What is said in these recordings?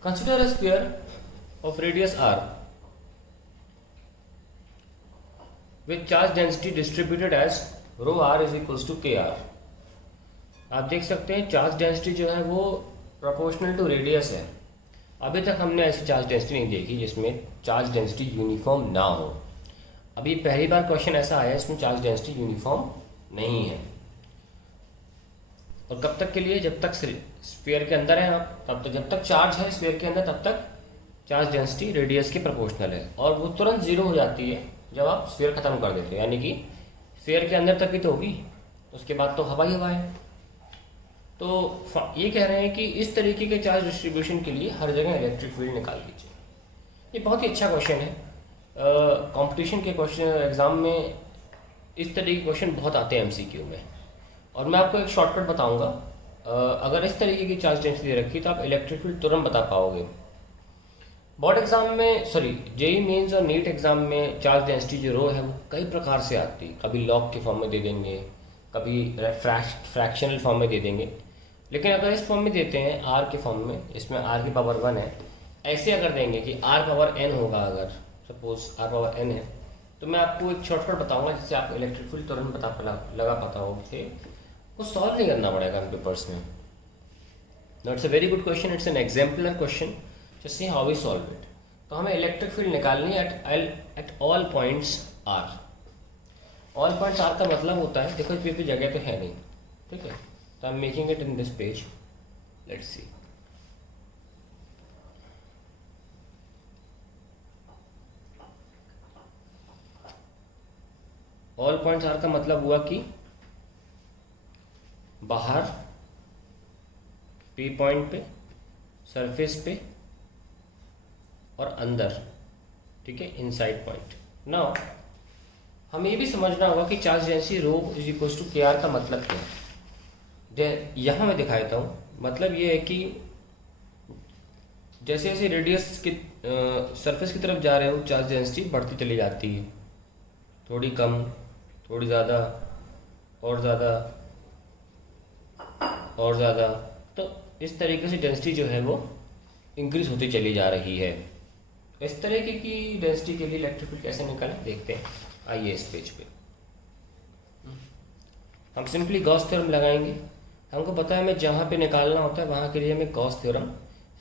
Consider a sphere of radius r with charge density distributed as rho r is equals to kr. आप देख सकते हैं charge density जो है वो प्रोपोर्शनल टू रेडियस है। अभी तक हमने ऐसी चार्ज डेंसिटी नहीं देखी जिसमें चार्ज डेंसिटी यूनिफॉर्म ना हो। अभी पहली बार क्वेश्चन ऐसा आया इसमें चार्ज डेंसिटी यूनिफॉर्म नहीं है। और कब तक के लिए? जब तक स्फीयर के अंदर है आप, तब तक जब तक चार्ज है स्फीयर के अंदर तब तक चार्ज डेंसिटी रेडियस के प्रोपोर्शनल है, और वो तुरंत जीरो हो जाती है जब आप स्फीयर खत्म कर देते हैं। यानी कि स्फीयर के अंदर तक ही तो होगी, उसके बाद तो हवा ही हवा है। तो ये कह रहे हैं कि इस तरीके के चार्ज डिस्ट्रीब्यूशन के लिए हर जगह इलेक्ट्रिक फील्ड निकाल लीजिए। ये बहुत ही अच्छा क्वेश्चन है। कंपटीशन के क्वेश्चन एग्जाम में इस तरीके के क्वेश्चन बहुत आते हैं एमसीक्यू में। और मैं आपको एक शॉर्टकट बताऊंगा। अगर इस तरीके की चार्ज डेंसिटी दे रखी तो आप इलेक्ट्रिक फील्ड तुरंत बता पाओगे। बोर्ड एग्जाम में, सॉरी जेई मेंस और नीट एग्जाम में चार्ज डेंसिटी जो रो है वो कई प्रकार से आती है। कभी लॉग के फॉर्म में दे देंगे, कभी फ्रैक्शनल फॉर्म में दे देंगे। लेकिन अगर इस फॉर्म में देते हैं आर के फॉर्म में, इसमें आर की पावर 1 है, ऐसे अगर देंगे कि आर पावर एन होगा, अगर सपोज आर पावर एन है, तो मैं आपको एक शॉर्टकट बताऊंगा जिससे आप इलेक्ट्रिक फील्ड तुरंत लगा पाता हो कि वो सॉल्व नहीं करना पड़ेगा इन पेपर्स में। No, it's a very good question, it's an exemplar question, just see how we solve it. तो हमें इलेक्ट्रिक फील्ड निकालनी है at all points R. All points R का मतलब होता है, देखो इस पेज पे जगह तो है नहीं, ठीक है, तो I am making it in this page. Let's see. All points R का मतलब हुआ कि बाहर पी पॉइंट पे, सरफेस पे और अंदर, ठीक है, इनसाइड पॉइंट। नाउ हमें ये भी समझना होगा कि charge density rho is equal to K R का मतलब क्या है। यहाँ मैं दिखा देता हूँ। मतलब ये है कि जैसे जैसे रेडियस के सरफेस की तरफ जा रहे हो चार्ज डेंसिटी बढ़ती चली जाती है, थोड़ी कम, थोड़ी ज़्यादा, और ज़्यादा और ज़्यादा। तो इस तरीके से डेंसिटी जो है वो इंक्रीज होती चली जा रही है। इस तरीके की डेंसिटी के लिए इलेक्ट्रिक फील्ड कैसे निकालें देखते हैं। आइए इस पेज पे हम सिंपली गॉस थ्योरम लगाएंगे। हमको पता है हमें जहाँ पे निकालना होता है वहाँ के लिए हमें गॉस थ्योरम,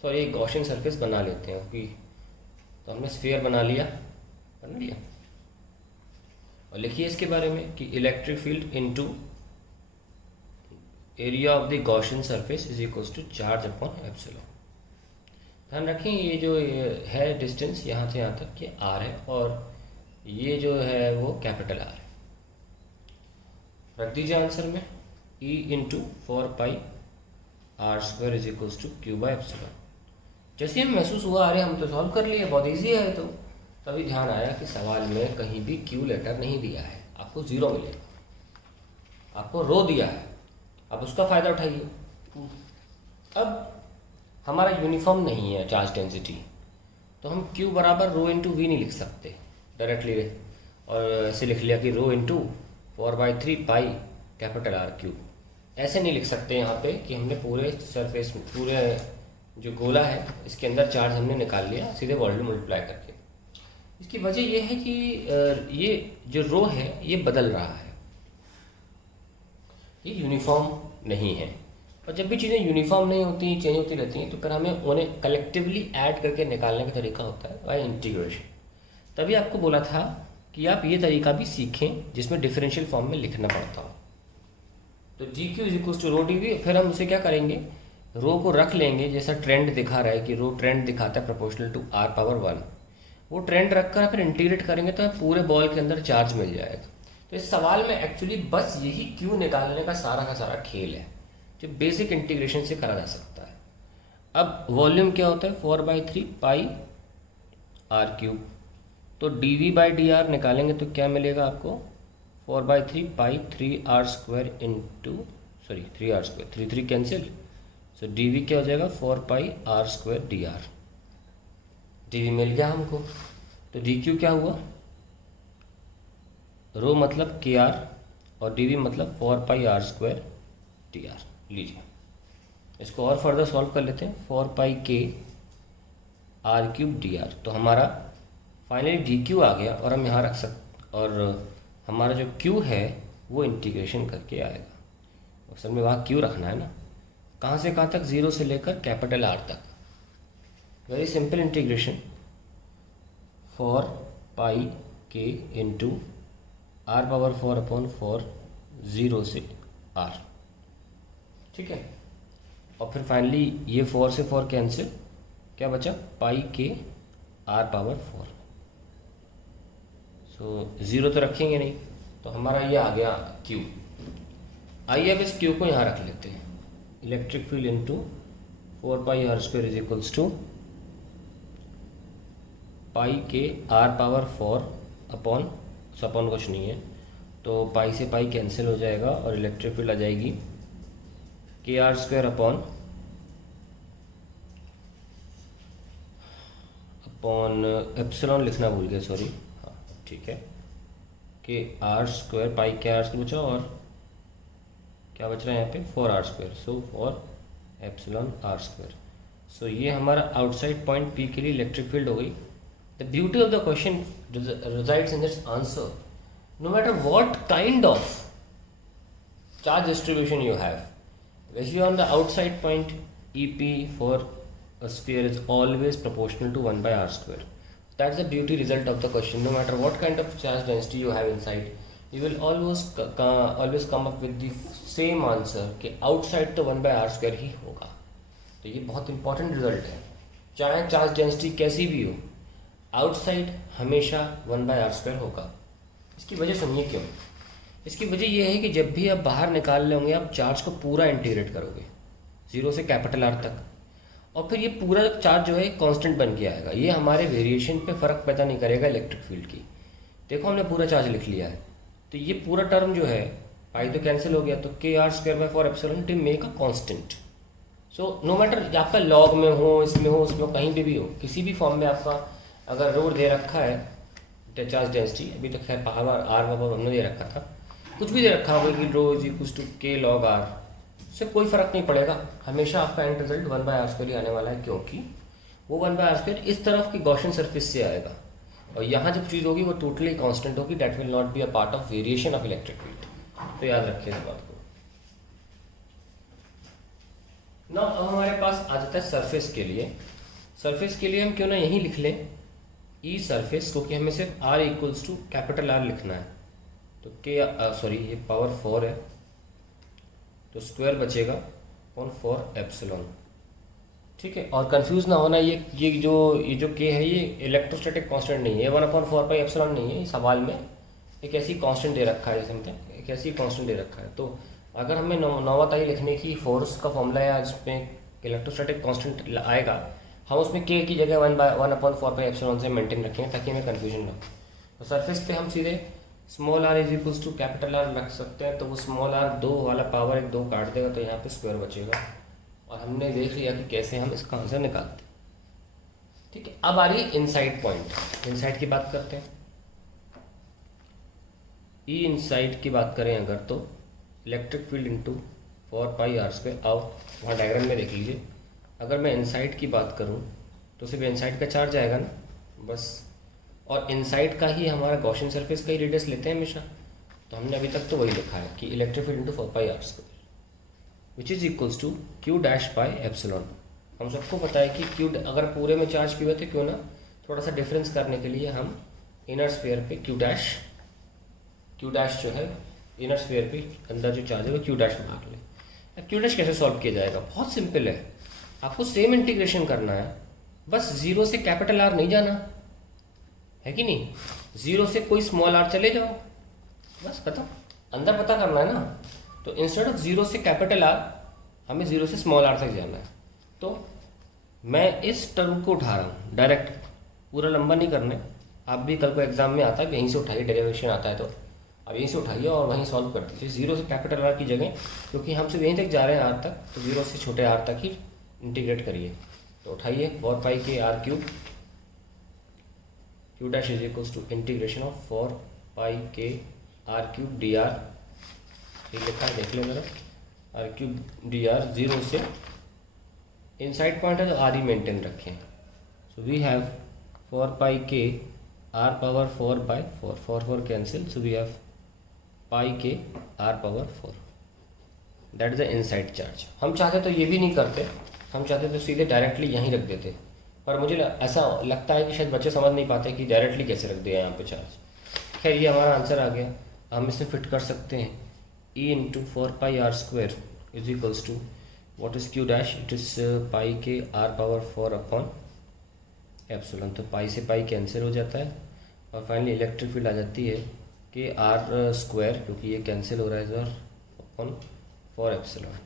सॉरी एक गॉसियन सरफेस बना लेते हैं कि, तो हमने स्फीयर बना लिया। और लिखिए इसके बारे में कि electric field into area of the Gaussian surface is equals to charge upon epsilon. ध्यान रखें ये जो है डिस्टेंस यहाँ से यहाँ तक ये आर है, और ये जो है वो कैपिटल आर है। रख दीजिए आंसर में E into 4πr² is equals to Q by epsilon. जैसे हमें महसूस हुआ अरे हम तो सॉल्व कर लिए, बहुत ईजी है, तो तभी ध्यान आया कि सवाल में कहीं भी क्यू लेटर नहीं दिया है, आपको जीरो मिलेगा। आपको रो दिया है, अब उसका फ़ायदा उठाइए। अब हमारा यूनिफॉर्म नहीं है चार्ज डेंसिटी, तो हम Q बराबर रो इंटू वी नहीं लिख सकते डायरेक्टली, और ऐसे लिख लिया कि rho into 4/3 pi capital R cube. ऐसे नहीं लिख सकते यहाँ पे कि हमने पूरे सरफेस में, पूरे जो गोला है इसके अंदर चार्ज हमने निकाल लिया सीधे वॉल्यूम मल्टीप्लाई करके। इसकी वजह यह है कि ये जो रो है ये बदल रहा है, ये यूनिफॉर्म नहीं है। और जब भी चीज़ें यूनिफॉर्म नहीं होती, चेंज होती रहती हैं, तो फिर हमें उन्हें कलेक्टिवली ऐड करके निकालने का तरीका होता है बाय इंटीग्रेशन। तभी आपको बोला था कि आप ये तरीका भी सीखें जिसमें डिफरेंशियल फॉर्म में लिखना पड़ता हो। तो D Q is equal to rho D V. फिर हम उसे क्या करेंगे, रो को रख लेंगे, जैसा ट्रेंड दिखा रहा है कि रो ट्रेंड दिखाता है प्रोपोर्शनल टू आर पावर 1। वो ट्रेंड रखकर फिर इंटीग्रेट करेंगे तो पूरे बॉल के अंदर चार्ज मिल जाएगा। तो इस सवाल में एक्चुअली बस यही क्यू निकालने का सारा खेल है जो बेसिक इंटीग्रेशन से करा जा सकता है। अब वॉल्यूम क्या होता है 4/3 पाई आर क्यूब। तो D V by D R निकालेंगे तो क्या मिलेगा आपको 4/3 pi 3r² into, sorry 3r², 3 cancel, so D V क्या हो जाएगा 4πr² dr। डी वी मिल गया हमको। तो डी क्यू क्या हुआ, रो मतलब के आर और डी वी मतलब 4πr² dr। लीजिए इसको और फर्दर सॉल्व कर लेते हैं। 4πk are cube D R. तो हमारा फाइनली डी क्यू आ गया और हम यहाँ रख और हमारा जो क्यू है वो इंटीग्रेशन करके आएगा। असल में वहाँ क्यू रखना है ना, कहाँ से कहाँ तक, 0 से लेकर कैपिटल आर तक। वेरी सिंपल इंटीग्रेशन, फॉर पाई के इंटू आर पावर 4 अपॉन 4 0 से आर, ठीक है। और फिर फाइनली ये 4 से 4 कैंसिल, क्या बचा, पाई के आर पावर 4। सो 0 तो रखेंगे नहीं, तो हमारा ये आ गया क्यू। आइए अब इस क्यू को यहाँ रख लेते हैं। Electric field into 4 pi R square is equals to pi K R power 4 upon कुछ नहीं है, तो पाई से पाई कैंसिल हो जाएगा और इलेक्ट्रिक फील्ड आ जाएगी के आर स्क्वायर अपॉन एप्सिलॉन लिखना भूल गया, सॉरी। हाँ ठीक है, के R square pi K R square बचा और क्या बच रहा है यहाँ पे 4 R square, so 4 epsilon R square. So ये हमारा आउटसाइड पॉइंट पी के लिए इलेक्ट्रिक फील्ड हो गई। The beauty of the question resides in its answer. No matter what kind of charge distribution you have, if you are on the outside point, EP for a sphere is always proportional to 1 by r square. That's the beauty result of the question. No matter what kind of charge density you have inside, you will always come up with the same answer कि outside तो 1 by r square ही होगा। तो ये बहुत important result है, चाहे charge density कैसी भी हो, आउटसाइड हमेशा 1 बाय आर स्क्वायर होगा। इसकी वजह सुनिए क्यों। इसकी वजह यह है कि जब भी आप बाहर निकाल लेंगे आप चार्ज को पूरा इंटीग्रेट करोगे 0 से कैपिटल आर तक, और फिर ये पूरा चार्ज जो है कांस्टेंट बन के आएगा। ये हमारे वेरिएशन पे फ़र्क पैदा नहीं करेगा इलेक्ट्रिक फील्ड की। देखो हमने पूरा चार्ज लिख लिया है, तो ये पूरा टर्म जो है पाई तो कैंसिल हो गया, तो K R square by 4 epsilon to make a constant. So no matter आपका लॉग में हो, इसमें हो, उसमें कहीं पे भी हो, किसी भी फॉर्म में आपका अगर रो दे रखा है चार्ज डेंसिटी, अभी तक खैर पावर आर पावर हमने दे रखा था, कुछ भी दे रखा होगा कि rho is equals to K log R, उससे कोई फर्क नहीं पड़ेगा, हमेशा आपका end result 1 by R square ही आने वाला है, क्योंकि वो 1 बाय आर स्क्वायर इस तरफ की गॉसियन सरफेस से आएगा और यहाँ जब चीज़ होगी वो टोटली कांस्टेंट होगी, that will not be a part of variation of electric field. तो याद रखिए इस बात को। ना अब हमारे पास आ जाता है सरफेस के लिए। सरफेस के लिए हम क्यों ना यही लिख लें ई सरफेस, क्योंकि हमें सिर्फ R equals to capital R लिखना है। तो के सॉरी ये पावर 4 है, तो स्क्वायर बचेगा ऑन 4 एप्सिलॉन, ठीक है। और कंफ्यूज ना होना, ये जो के है ये इलेक्ट्रोस्टैटिक कांस्टेंट नहीं है, 1/4 पाई एप्सिलॉन नहीं है। सवाल में एक ऐसी कांस्टेंट दे रखा है, जैसे एक ऐसी कांस्टेंट दे रखा है। तो अगर हमें नौवताई लिखने की फोर्स का फॉर्मूला या जिसमें इलेक्ट्रोस्टैटिक कांस्टेंट आएगा, हम उसमें के की जगह 1/4 पाई एप्सिलॉन से मेंटेन रखेंगे ताकि हमें कन्फ्यूजन ना हो। तो सरफेस पे हम सीधे small R is equals to capital R रख सकते हैं, तो वो स्मॉल आर 2 वाला पावर 2 काट देगा, तो यहाँ पे स्क्वायर बचेगा। और हमने देख लिया कि कैसे हम इसका आंसर निकालते हैं, ठीक है। अब आ रही है इनसाइड पॉइंट। इनसाइड की बात करते हैं। ई इनसाइड की बात करें अगर, तो electric field into 4 pi R square. आओ वहाँ डायग्राम में देख लीजिए, अगर मैं इनसाइड की बात करूँ तो सिर्फ इनसाइड का चार्ज आएगा ना, बस। और इनसाइड का ही हमारा गॉसियन सरफेस का ही रेडियस लेते हैं हमेशा, तो हमने अभी तक तो वही लिखा है कि electric field into 4 pi R square which is equals to Q dash by epsilon. हम सबको पता है कि क्यू अगर पूरे में चार्ज क्यू है तो क्यों ना थोड़ा सा डिफरेंस करने के लिए हम इनर स्फीयर पे क्यू डैश जो है इनर स्फीयर पे अंदर जो चार्ज है वो क्यू डैश मार ले। क्यू डैश कैसे सॉल्व किया जाएगा, बहुत सिंपल है। आपको सेम इंटीग्रेशन करना है, बस 0 से कैपिटल आर नहीं जाना है कि नहीं, 0 से कोई स्मॉल आर चले जाओ, बस खत्म। अंदर पता करना है ना, तो इंस्टेड ऑफ 0 से कैपिटल आर हमें 0 से स्मॉल आर तक जाना है। तो मैं इस टर्म को उठा रहा हूँ डायरेक्ट, पूरा लंबा नहीं करना। आप भी कल को एग्जाम में आता है, यहीं से उठाइए, डेरिवेशन आता है तो अब यहीं से उठाइए और वहीं सॉल्व कर दीजिए 0 से कैपिटल आर की जगह, क्योंकि हम सिर्फ यहीं तक जा रहे हैं आर तक, तो 0 से छोटे आर तक ही इंटीग्रेट करिए। तो उठाइए 4 pi K R cube, Q dash is equals to integration of 4 pi K R cube D R, ठीक लिखा है देख लो मेरा, आर क्यूब डी आर। 0 से इनसाइड पॉइंट है तो आर ही मेंटेन रखें, So we have 4 pi k r power 4 by 4 cancel, so we have pi k r power 4. That is the inside charge. हम चाहते तो ये भी नहीं करते, हम चाहते तो सीधे डायरेक्टली यहीं रख देते, पर मुझे ऐसा लगता है कि शायद बच्चे समझ नहीं पाते कि डायरेक्टली कैसे रख दिया यहाँ पे चार्ज. खैर ये हमारा आंसर आ गया. हम इसे फिट कर सकते हैं. E into 4 pi R square is equals to what is Q dash, it is pi K R power 4 upon epsilon. तो पाई से पाई कैंसिल हो जाता है और फाइनली इलेक्ट्रिक फील्ड आ जाती है कि आर स्क्वायर, क्योंकि ये कैंसिल हो रहा है sir, upon 4 epsilon.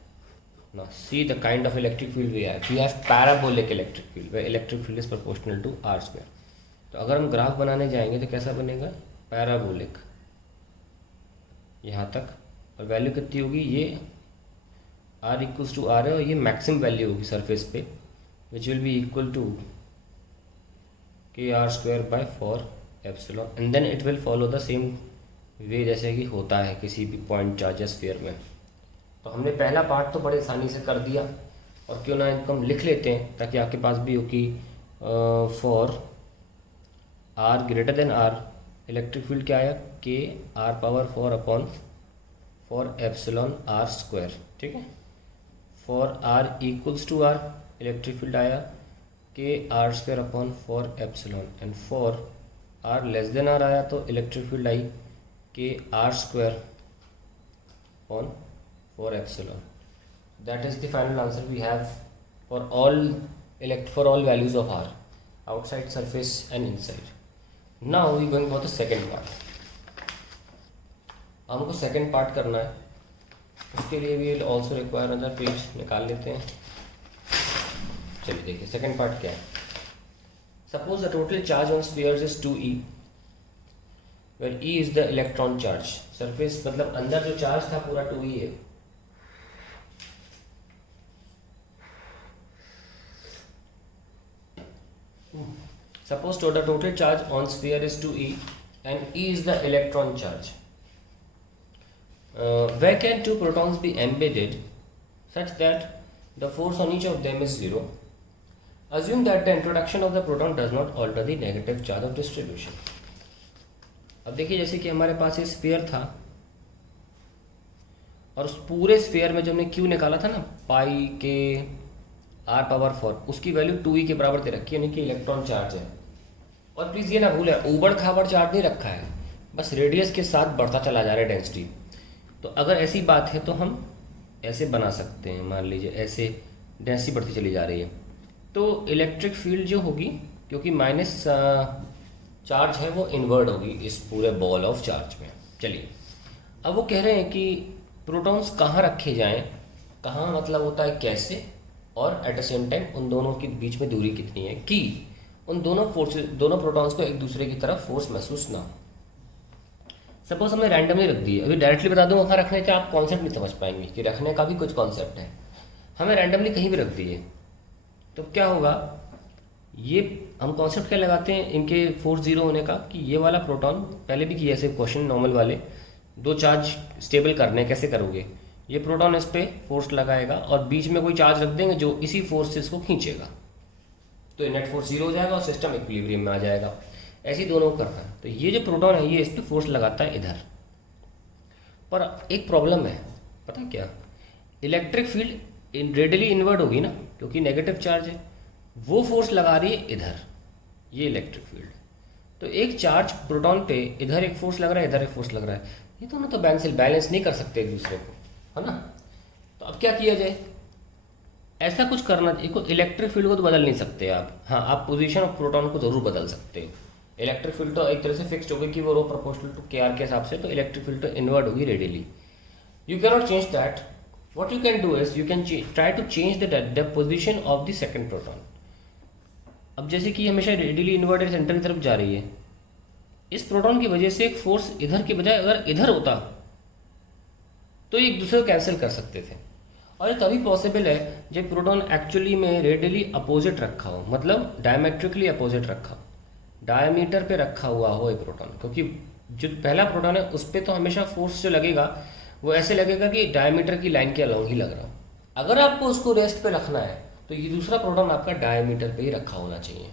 Now see the kind of electric field we have. We have parabolic electric field where electric field is proportional to r square. तो अगर हम ग्राफ बनाने जाएंगे तो कैसा बनेगा, पैराबोलिक यहाँ तक, और वैल्यू कितनी होगी, ये r इक्वल्स टू r है और ये मैक्सिमम वैल्यू होगी सरफेस पे, which will be equal to K R square by 4 epsilon. And then it will follow the same way जैसे कि होता है किसी भी पॉइंट चार्ज या स्फीयर में. तो हमने पहला पार्ट तो बड़े आसानी से कर दिया, और क्यों ना इनको हम लिख लेते हैं ताकि आपके पास भी हो कि for R greater than R electric field क्या आया, K R power 4 upon 4 epsilon R square. ठीक है. For R equals to R electric field आया K R square upon 4 epsilon. And for R less than R आया तो electric field आई K R square upon 4 epsilon. That is the final answer we have for all values of R, outside, surface and inside. Now we going for the second part. हमको second part करना है, उसके लिए we will also require another page. निकाल लेते हैं. चलिए देखिए second part क्या है. Suppose the total charge on spheres is 2e, where e is the electron charge. Surface मतलब अंदर जो चार्ज था पूरा 2e है. Suppose the total charge on sphere is 2e and e is the electron charge. Where can two protons be embedded such that the force on each of them is 0? Assume that the introduction of the proton does not alter the negative charge of distribution. अब देखिए जैसे कि हमारे पास ये sphere था और उस पूरे स्फीयर में जो हमने Q निकाला था ना, पाई के आर पावर 4, उसकी वैल्यू 2e के बराबर दे रखी है, यानी कि इलेक्ट्रॉन चार्ज है. और प्लीज़ ये ना भूलें, ऊबड़ खाबड़ चार्ज नहीं रखा है, बस रेडियस के साथ बढ़ता चला जा रहा है डेंसिटी. तो अगर ऐसी बात है तो हम ऐसे बना सकते हैं. मान लीजिए ऐसे डेंसिटी बढ़ती चली जा रही है, तो इलेक्ट्रिक फील्ड जो होगी, क्योंकि माइनस चार्ज है, वो इन्वर्ट होगी इस पूरे बॉल ऑफ चार्ज में. चलिए अब वो कह रहे हैं कि प्रोटॉन्स कहाँ रखे जाएं, कहाँ मतलब होता है कैसे, और एट द सेम टाइम उन दोनों के बीच में दूरी कितनी है कि उन दोनों प्रोटॉन्स को एक दूसरे की तरफ फोर्स महसूस ना हो. सपोज हमने रैंडमली रख दी है. अभी डायरेक्टली बता दूँ कहाँ रखने थे, आप कॉन्सेप्ट नहीं समझ पाएंगे कि रखने का भी कुछ कॉन्सेप्ट है. हमें रैंडमली कहीं भी रख दिए तो क्या होगा, ये हम कॉन्सेप्ट क्या लगाते हैं इनके फोर्स 0 होने का, कि ये वाला प्रोटॉन, पहले भी किया ऐसे क्वेश्चन नॉर्मल वाले, दो चार्ज स्टेबल करने कैसे करोगे, ये प्रोटॉन इस पर फोर्स लगाएगा और बीच में कोई चार्ज रख देंगे जो इसी फोर्स से इसको खींचेगा, तो नेट फोर्स 0 हो जाएगा और सिस्टम इक्विलिब्रियम में आ जाएगा. ऐसे ही दोनों को करना है. तो ये जो प्रोटॉन है ये इस पर फोर्स लगाता है इधर, पर एक प्रॉब्लम है, पता क्या, इलेक्ट्रिक फील्ड रेडियली इन्वर्ट होगी ना, क्योंकि नेगेटिव चार्ज है, वो फोर्स लगा रही है इधर, ये इलेक्ट्रिक फील्ड. तो एक चार्ज प्रोटॉन पे इधर एक फोर्स लग रहा है, इधर एक फोर्स लग रहा है, ये दोनों तो बैलेंस नहीं कर सकते एक दूसरे को, है ना. तो अब क्या किया जाए, ऐसा कुछ करना चाहिए. इलेक्ट्रिक फील्ड को तो बदल नहीं सकते आप, हाँ आप पोजीशन ऑफ प्रोटॉन को जरूर बदल सकते हो. इलेक्ट्रिक फील्ड तो एक तरह से फिक्स्ड होगी कि वो rho proportional to K R के हिसाब से, तो इलेक्ट्रिक फील्ड तो इन्वर्ट होगी radially. You can not change that. What you can do is you can try to change the position of the second proton. अब जैसे कि हमेशा रेडियली इन्वर्टेड सेंटर की तरफ जा रही है, इस प्रोटॉन की वजह से एक फोर्स इधर की बजाय अगर इधर होता तो एक दूसरे को कैंसिल कर सकते थे. और ये तभी पॉसिबल है जब प्रोटॉन एक्चुअली में रेडियली अपोजिट रखा हो, मतलब डायमेट्रिकली अपोजिट रखा हो, डायमीटर पे रखा हुआ हो ये प्रोटॉन. क्योंकि जो पहला प्रोटॉन है उस पर तो हमेशा फोर्स जो लगेगा वो ऐसे लगेगा कि डायमीटर की लाइन के अलॉन्ग ही लग रहा हो. अगर आपको उसको रेस्ट पे रखना है तो ये दूसरा प्रोटॉन आपका डायमीटर पे ही रखा होना चाहिए.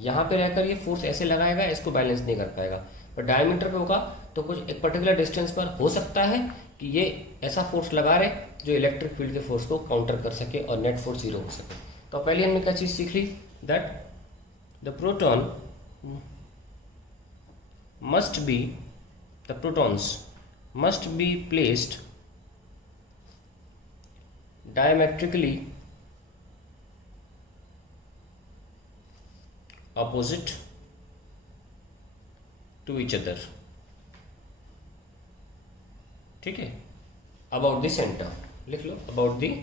यहाँ पे रहकर ये फोर्स ऐसे लगाएगा, इसको बैलेंस नहीं कर पाएगा। पर डायमीटर पे होगा तो कुछ एक पर्टिकुलर डिस्टेंस पर हो सकता है कि ये ऐसा फोर्स लगा रहे जो इलेक्ट्रिक फील्ड के फोर्स को काउंटर कर सके और नेट फोर्स जीरो हो सके। तो पहले हमने क्या चीज़ सीख ली, that the proton must be the protons must be placed diametrically opposite to each other। ठीक है, अबाउट द सेंटर लिख लो, about the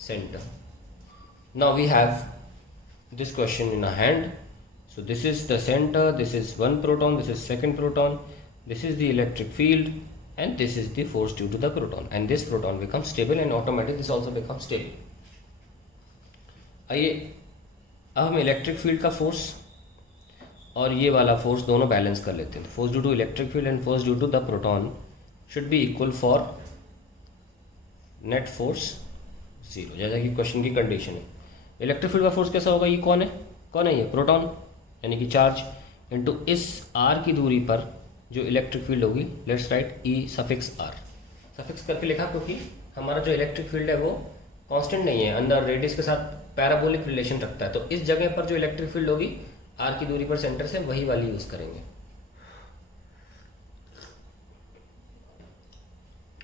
centre. Now we have this question in our hand. So this is the center, this is one proton, this is second proton, this is the electric field, and this is the force due to the proton, and this proton becomes stable and automatically this also becomes stable। आइए अब हम electric field का force और ये वाला force दोनों balance कर लेते हैं। Force due to electric field and force due to the proton should be equal for net force zero, जैसा कि क्वेश्चन की कंडीशन है। इलेक्ट्रिक फील्ड का फोर्स कैसा होगा, ये कौन है ये प्रोटॉन यानी कि चार्ज इनटू इस आर की दूरी पर जो इलेक्ट्रिक फील्ड होगी, let's write E suffix R, suffix करके लिखा क्योंकि हमारा जो इलेक्ट्रिक फील्ड है वो कांस्टेंट नहीं है, अंदर रेडियस के साथ पैराबोलिक रिलेशन रखता है। तो इस जगह पर जो इलेक्ट्रिक फील्ड होगी आर की दूरी पर सेंटर से, वही वाली यूज करेंगे।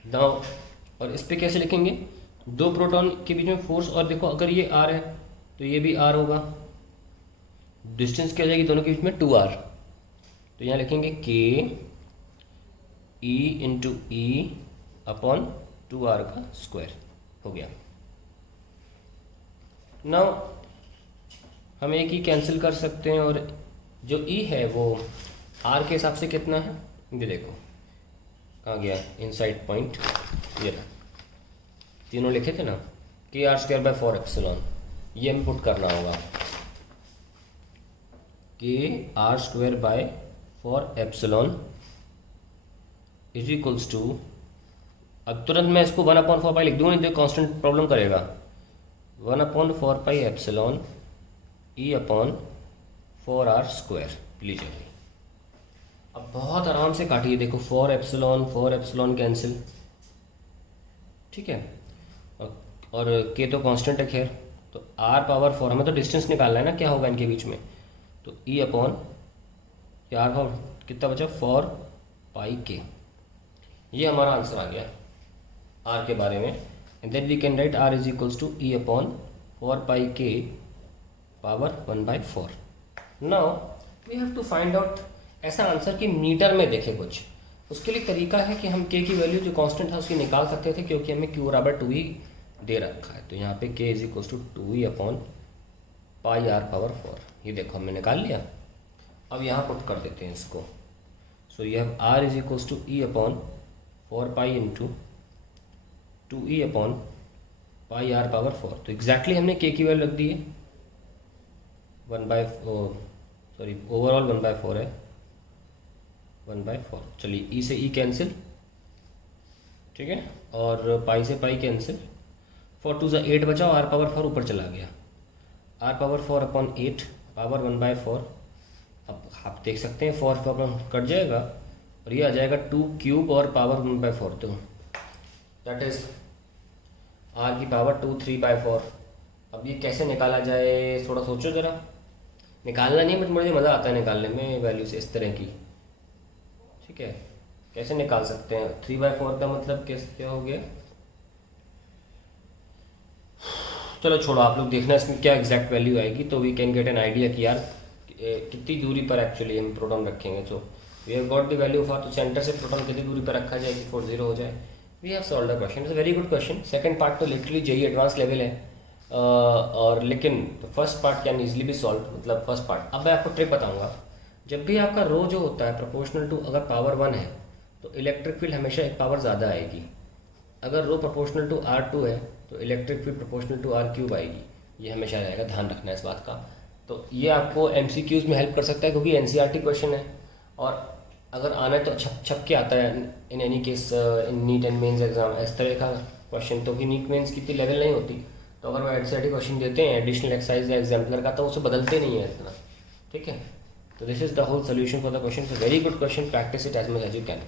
नाउ और इस पे कैसे लिखेंगे, दो प्रोटॉन के बीच में फोर्स, और देखो अगर ये आर है तो ये भी आर होगा, डिस्टेंस क्या हो जाएगी दोनों के बीच में 2r, तो यहाँ लिखेंगे के ई इंटू ई अपॉन 2r का स्क्वायर हो गया। नाउ हम एक ही कैंसिल कर सकते हैं, और जो ई है वो r के हिसाब से कितना है, ये देखो कहाँ गया, इनसाइड पॉइंट, ये रहा, तीनों लिखे थे ना, के आर स्क्वायर बाय 4 एप्सिलॉन, ये हमें पुट करना होगा, K R square by 4 epsilon is equals to, अब तुरंत मैं इसको 1/4 पाई लिख दूँ, नहीं तो कांस्टेंट प्रॉब्लम करेगा, 1/4 पाई एप्सिलॉन ई अपॉन 4r स्क्वायर लीजिए। अब बहुत आराम से काटिए, देखो 4 एप्सिलॉन कैंसिल, ठीक है, और के तो कांस्टेंट है खैर, तो r पावर 4, हमें तो डिस्टेंस निकालना है ना क्या होगा इनके बीच में, तो ई अपॉन r पावर कितना बचा 4 पाई के, ये हमारा आंसर आ गया r के बारे में। And then we can write r is equals to E upon 4 pi K power 1/4। Now we have to find out ऐसा आंसर कि मीटर में देखे कुछ, उसके लिए तरीका है कि हम k की वैल्यू जो कांस्टेंट था उसकी निकाल सकते थे, क्योंकि हमें q बराबर 2e दे रखा है, तो यहाँ पे k is equals to 2e upon pi r power 4, ये देखो हमने निकाल लिया। अब यहाँ पुट कर देते हैं इसको, सो ये r is equals to E upon 4 pi into 2e upon pi r power 4, तो एग्जैक्टली हमने k की वैल्यू रख दी है 1/4, ओवरऑल 1/4 है, 1/4। चलिए ई से ई कैंसिल, ठीक है, और पाई से पाई कैंसिल, 4 2 8 बचा, r पावर 4 ऊपर चला गया, r पावर 4 अपॉन 8 पावर 1/4। अब आप देख सकते हैं 4 अपॉन कट जाएगा और ये आ जाएगा 2 क्यूब और पावर 1/4, तो दैट इज r की पावर 2 3/4। अब ये कैसे निकाला जाए, थोड़ा सोचो ज़रा, निकालना नहीं बट मुझे मज़ा आता है निकालने में वैल्यू से इस तरह की, ठीक है, कैसे निकाल सकते हैं 3/4 का मतलब कैसे क्या हो गया, चलो छोड़ो, आप लोग देखना इसमें क्या एग्जैक्ट वैल्यू आएगी, तो we can get an idea कि यार कितनी दूरी पर एक्चुअली हम प्रोटॉन रखेंगे। तो we have got the value for, तो सेंटर से प्रोटॉन कितनी दूरी पर रखा जाए कि 4 0 हो जाए। We have solve the question, it's a very good question. Second part तो लिटरली जेई एडवांस लेवल है, और लेकिन first part can easily be solve, मतलब फर्स्ट पार्ट। अब मैं आपको ट्रिक बताऊंगा, जब भी आपका रो जो होता है प्रोपोर्शनल टू अगर पावर 1 है तो इलेक्ट्रिक फील्ड हमेशा एक पावर ज़्यादा आएगी, अगर रो प्रोपोर्शनल टू R2 है तो electric field proportional to R³ आएगी, ये हमेशा रहेगा, ध्यान रखना है इस बात का। तो ये आपको MCQs में हेल्प कर सकता है क्योंकि NCERT क्वेश्चन है, और अगर आना है तो छप के आता है in any case in NEET and mains exam इस तरह का क्वेश्चन, तो कि नीट मेंस की इतनी लेवल नहीं होती, तो अगर वो एडसीआरटी क्वेश्चन देते हैं एडिशनल एक्सरसाइज या एग्जाम्पलर का, तो उसे बदलते नहीं है इतना, ठीक है। तो this is the whole solution for the question, very good question, practice it as much as you can.